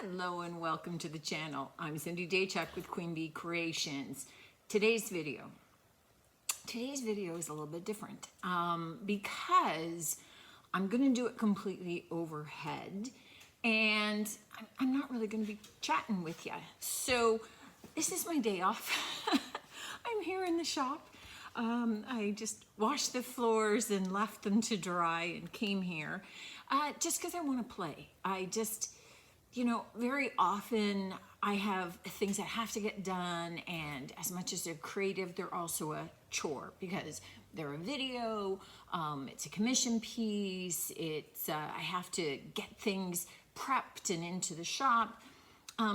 Hello and welcome to the channel. I'm Cindy Daychuck with Queen Bee Creations. Today's video is a little bit different because I'm going to do it completely overhead, and I'm not really going to be chatting with you. So this is my day off. I'm here in the shop. I just washed the floors and left them to dry and came here just because I want to play. Very often I have things that have to get done, and as much as they're creative, they're also a chore because they're a video, it's a commission piece, I have to get things prepped and into the shop.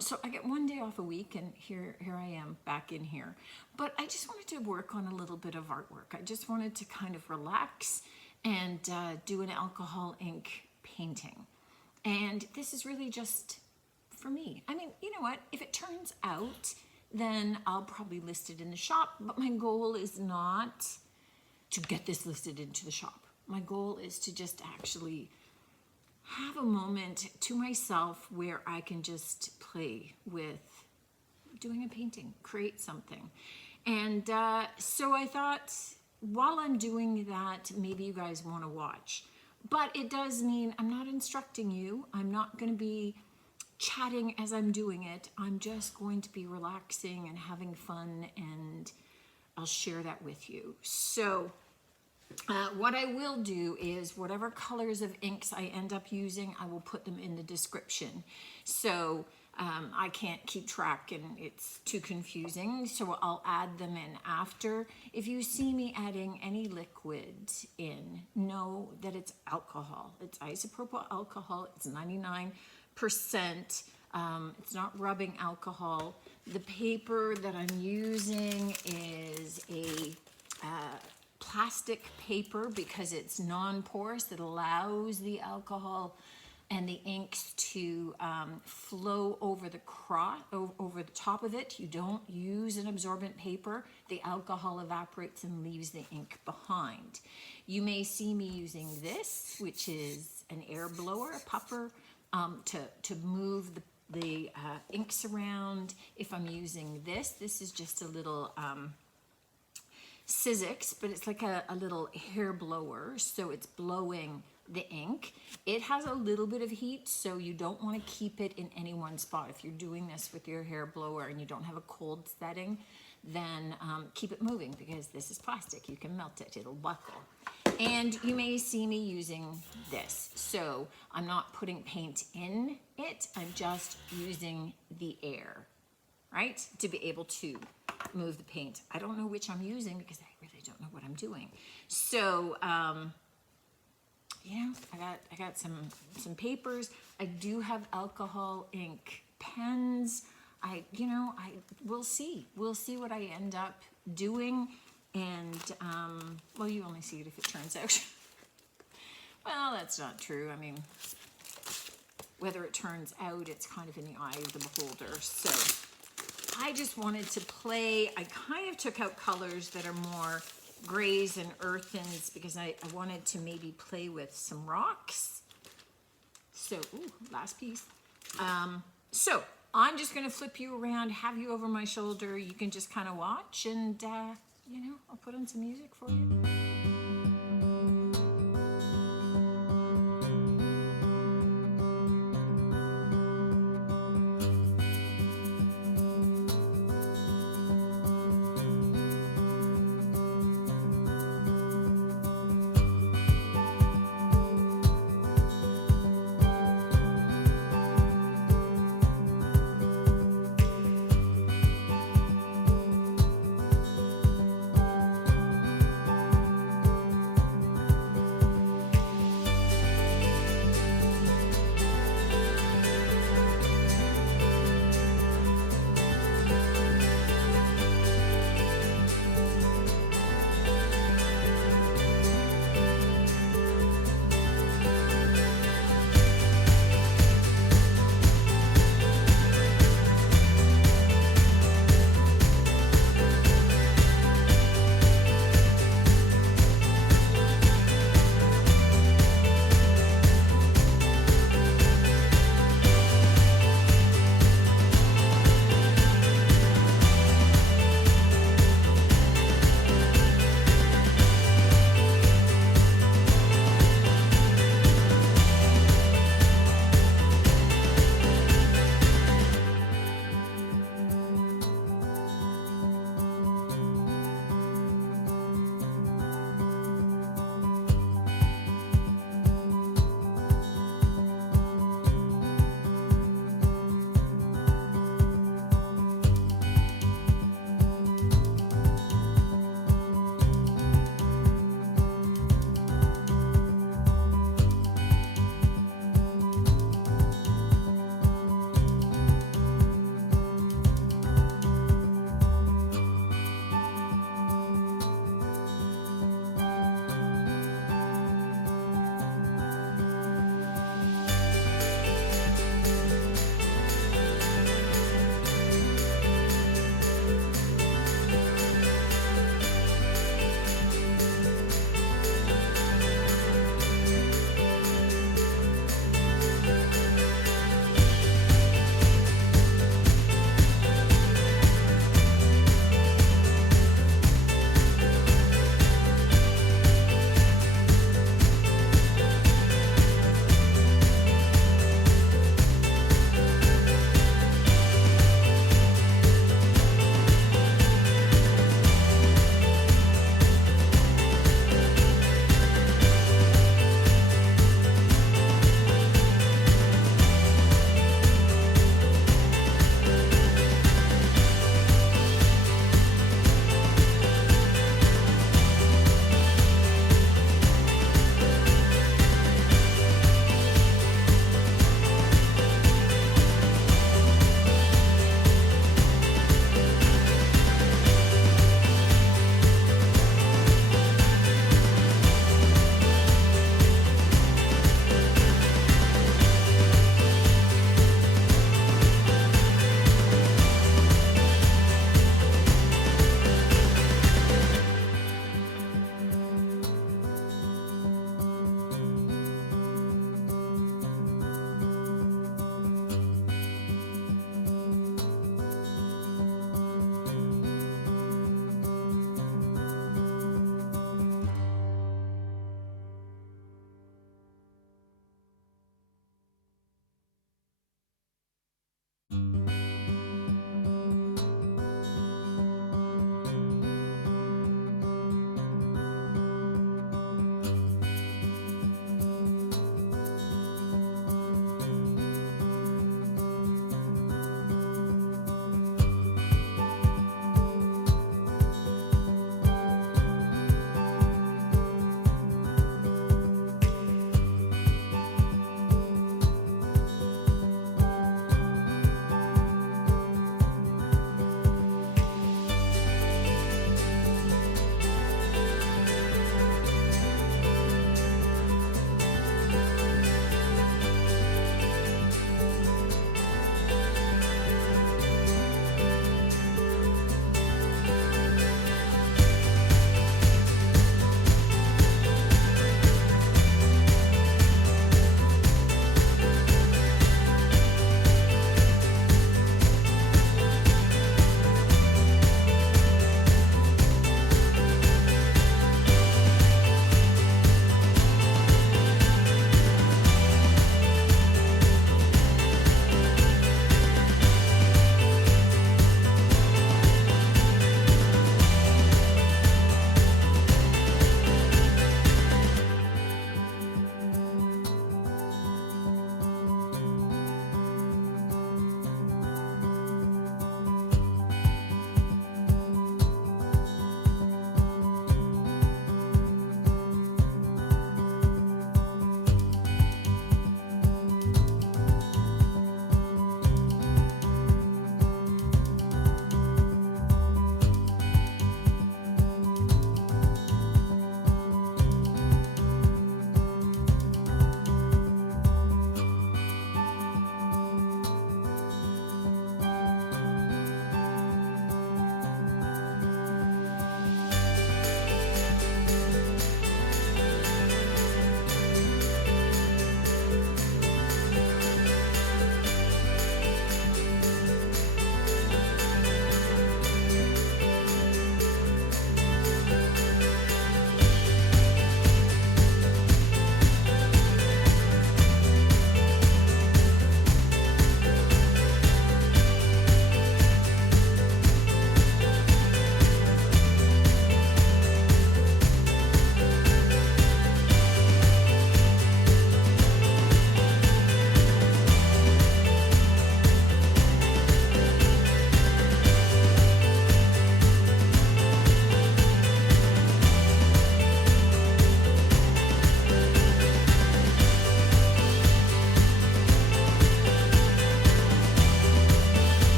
So I get one day off a week, and here I am back in here. But I just wanted to work on a little bit of artwork. I just wanted to kind of relax and do an alcohol ink painting. And this is really just for me. I mean, you know what? If it turns out, then I'll probably list it in the shop. But my goal is not to get this listed into the shop. My goal is to just actually have a moment to myself where I can just play with doing a painting, create something. And so I thought, while I'm doing that, maybe you guys want to watch. But it does mean I'm not instructing you. I'm not going to be chatting as I'm doing it. I'm just going to be relaxing and having fun, and I'll share that with you. So what I will do is whatever colors of inks I end up using, I will put them in the description. So I can't keep track and it's too confusing, so I'll add them in after. If you see me adding any liquid in, know that it's alcohol. It's isopropyl alcohol. It's 99%. It's not rubbing alcohol. The paper that I'm using is a plastic paper because it's non-porous. It allows the alcohol and the inks to flow over the top of it. You don't use an absorbent paper. The alcohol evaporates and leaves the ink behind. You may see me using this, which is an air blower, a puffer, to move the inks around. If I'm using this is just a little Sizzix, but it's like a little hair blower, so it's blowing the ink. It has a little bit of heat, so you don't want to keep it in any one spot. If you're doing this with your hair blower and you don't have a cold setting, then keep it moving, because this is plastic. You can melt it, it'll buckle. And you may see me using this. So I'm not putting paint in it, I'm just using the air, right, to be able to move the paint. I don't know which I'm using because I really don't know what I'm doing. So I got some papers. I do have alcohol ink pens. We'll see what I end up doing. And well, you only see it if it turns out. Well, that's not true. I mean, whether it turns out, it's kind of in the eye of the beholder. So I just wanted to play. I kind of took out colors that are more grays and earthens because I wanted to maybe play with some rocks. So, ooh, last piece. So I'm just going to flip you around, have you over my shoulder. You can just kind of watch, and I'll put on some music for you.